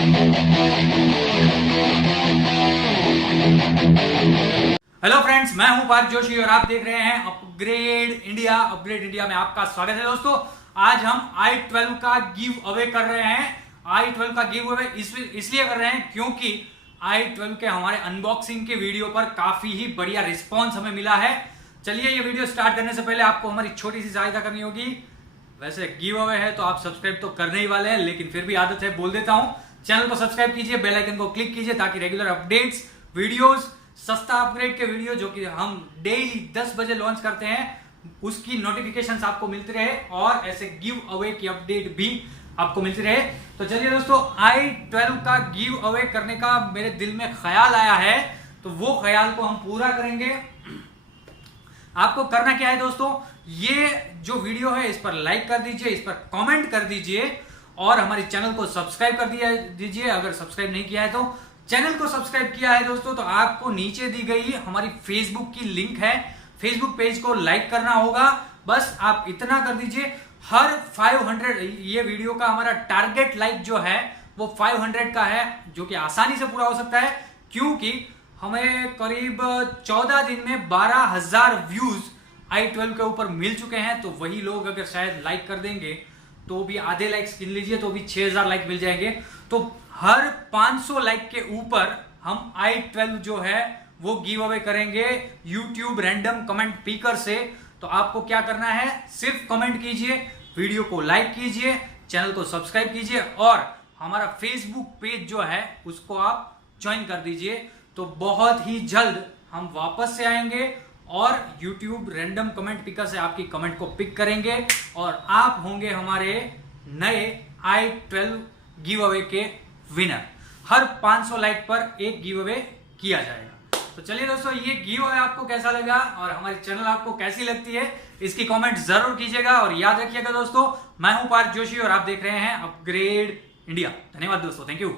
Hello friends, मैं हूं पार्थ जोशी और आप देख रहे हैं अपग्रेड इंडिया। अपग्रेड इंडिया में आपका स्वागत है दोस्तों। आज हम i12 का गिव अवे कर रहे हैं। i12 का गिव अवे इसलिए कर रहे हैं क्योंकि i12 के हमारे अनबॉक्सिंग के वीडियो पर काफी ही बढ़िया रिस्पॉन्स हमें मिला है। चलिए, ये वीडियो स्टार्ट करने से पहले आपको हमारी छोटी सी सहायता करनी होगी। वैसे गिव अवे है तो आप सब्सक्राइब तो करने ही वाले हैं, लेकिन फिर भी आदत है बोल देता हूं। चैनल को सब्सक्राइब कीजिए, बेल आइकन को क्लिक कीजिए ताकि रेगुलर अपडेट्स, वीडियोस, सस्ता अपग्रेड के वीडियो जो कि हम डेली 10 बजे लॉन्च करते हैं उसकी नोटिफिकेशंस आपको मिलती रहे और ऐसे गिव अवे की अपडेट भी आपको मिलती रहे। तो चलिए दोस्तों, i12 का गिव अवे करने का मेरे दिल में ख्याल आया है, तो वो ख्याल को हम पूरा करेंगे। आपको करना क्या है दोस्तों, ये जो वीडियो है इस पर लाइक कर दीजिए, इस पर कमेंट कर दीजिए और हमारे चैनल को सब्सक्राइब कर दीजिए। अगर सब्सक्राइब नहीं किया है तो चैनल को सब्सक्राइब किया है दोस्तों तो आपको नीचे दी गई हमारी फेसबुक की लिंक है, फेसबुक पेज को लाइक करना होगा। बस आप इतना कर दीजिए। हर 500, ये वीडियो का हमारा टारगेट लाइक जो है वो 500 का है, जो कि आसानी से पूरा हो सकता है क्योंकि हमें करीब 14 दिन में 12,000 व्यूज i12 के ऊपर मिल चुके हैं। तो वही लोग अगर शायद लाइक कर देंगे तो भी आधे लाइक्स गिन लीजिए तो भी 6,000 लाइक मिल जाएंगे। तो हर 500 लाइक के ऊपर हम i12 जो है वो गिव अवे करेंगे YouTube रैंडम कमेंट पिकर से। तो आपको क्या करना है, सिर्फ कमेंट कीजिए, वीडियो को लाइक कीजिए, चैनल को सब्सक्राइब कीजिए और हमारा फेसबुक पेज जो है उसको आप ज्वाइन कर दीजिए। तो बहुत ही जल्द हम वापस से आएंगे और YouTube रैंडम कमेंट पिकर से आपकी कमेंट को पिक करेंगे और आप होंगे हमारे नए i12 गिव अवे के विनर। हर 500 लाइक पर एक गिव अवे किया जाएगा। तो चलिए दोस्तों, ये गिव अवे आपको कैसा लगा और हमारी चैनल आपको कैसी लगती है इसकी कमेंट जरूर कीजिएगा। और याद रखिएगा दोस्तों, मैं हूं पार्थ जोशी और आप देख रहे हैं अपग्रेड इंडिया। धन्यवाद दोस्तों, थैंक यू।